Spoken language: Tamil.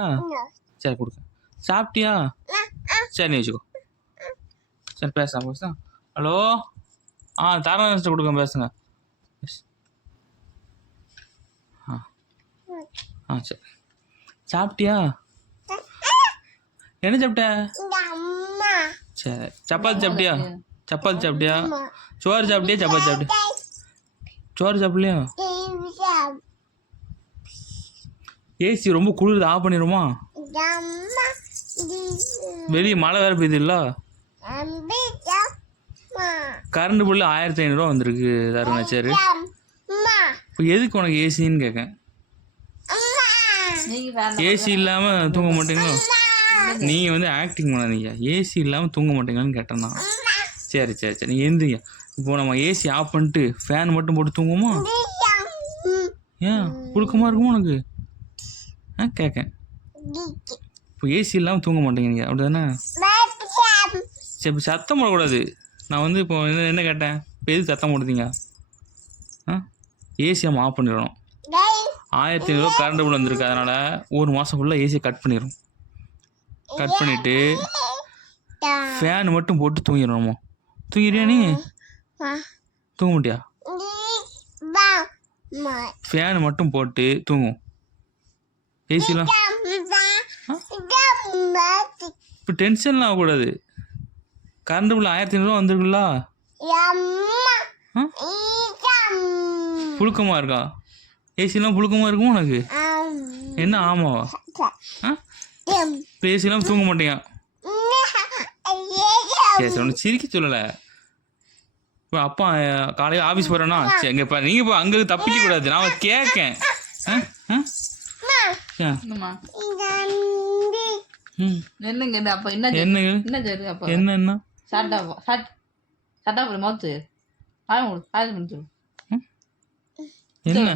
ஆ சரி கொடுக்க. சாப்பிட்டியா? சரி நீ வச்சுக்கோ. சரி பேசலாம் பேசலாம். ஹலோ? ஆ தாரண கொடுக்க பேசுங்க. ஆ. ஆ சரி. சாப்பிட்டியா? என்ன சாப்பிட்ட? சரி. சப்பாத்தி சாப்பிட்டியா? சப்பாத்தி சாப்பிட்டியா? சோறு சாப்பிட்டியா? சப்பாத்தி சாப்பிட்டியா சோறு சாப்பிடலையா? ஏசி ரொம்ப குளிர் ஆஃப் பண்ணிடுமா வெளியே மழை வேற பெய்யுது இல்ல கரண்ட் பில்லு ஆயிரத்தி ஐநூறுரூவா வந்திருக்கு தருணாச்சாரு இப்போ எதுக்கு உனக்கு ஏசின்னு கேட்கேன் ஏசி இல்லாமல் தூங்க மாட்டீங்களோ? நீங்கள் வந்து ஆக்டிங் பண்ணாதீங்க. ஏசி இல்லாமல் தூங்க மாட்டீங்களான்னு கேட்டேன் நான் சரி சரி சரி நீங்கள் எந்திரிங்க. இப்போ நம்ம ஏசி ஆஃப் பண்ணிட்டு ஃபேன் மட்டும் போட்டு தூங்குவோமா? ஏன்? புழுக்கமாக இருக்குமா உனக்கு? ஆ கேட்கேன் இப்போ ஏசி இல்லாமல் தூங்க மாட்டேங்கிறீங்க. அப்படி தானே சரி இப்போ சத்தம் போடக்கூடாது. நான் வந்து இப்போ என்ன என்ன கேட்டேன்? இப்போ எதுக்கு சத்தம் போடுறீங்க? ஆ? ஏசி நம்ம ஆஃப் பண்ணிடணும். ஆயிரத்தி ஐநூறுரூவா கரண்ட் பில் வந்திருக்கு. அதனால் ஒரு மாதம் ஃபுல்லாக ஏசியை கட் பண்ணிடும் கட் பண்ணிவிட்டு ஃபேன் மட்டும் போட்டு தூங்கிடணுமோ தூங்கிடுறியா நீ? தூங்க மாட்டியா? ஃபேன் மட்டும் போட்டு தூங்கும். ஏசிலாம் இப்போ டென்ஷன்லாம் ஆகக்கூடாது. கரண்ட் பில் ஆயிரத்தி ஐநூறுரூவா வந்திருக்குல்ல? ஆ? புழுக்கமாக இருக்கா? ஏசிலாம் புழுக்கமாக இருக்குமா உனக்கு? என்ன ஆமாவா? இப்போ ஏசிலாம் தூங்க மாட்டேங்க சரி ஒன்று சிரிக்க சொல்லலை. இப்போ அப்பா காலையில் ஆஃபீஸ் போகிறேன்னா சரி இங்கே நீங்கள் இப்போ அங்கே தப்பிக்க கூடாது. நான் கேட்கேன் ஆ? ஆ? என்னங்க இது அப்ப? என்ன? என்ன என்ன செய்யுது அப்ப? என்ன என்ன? சட்டா சட் சட்டா போய் மௌத்து ஆய முடு ஆய முடிச்சு என்ன?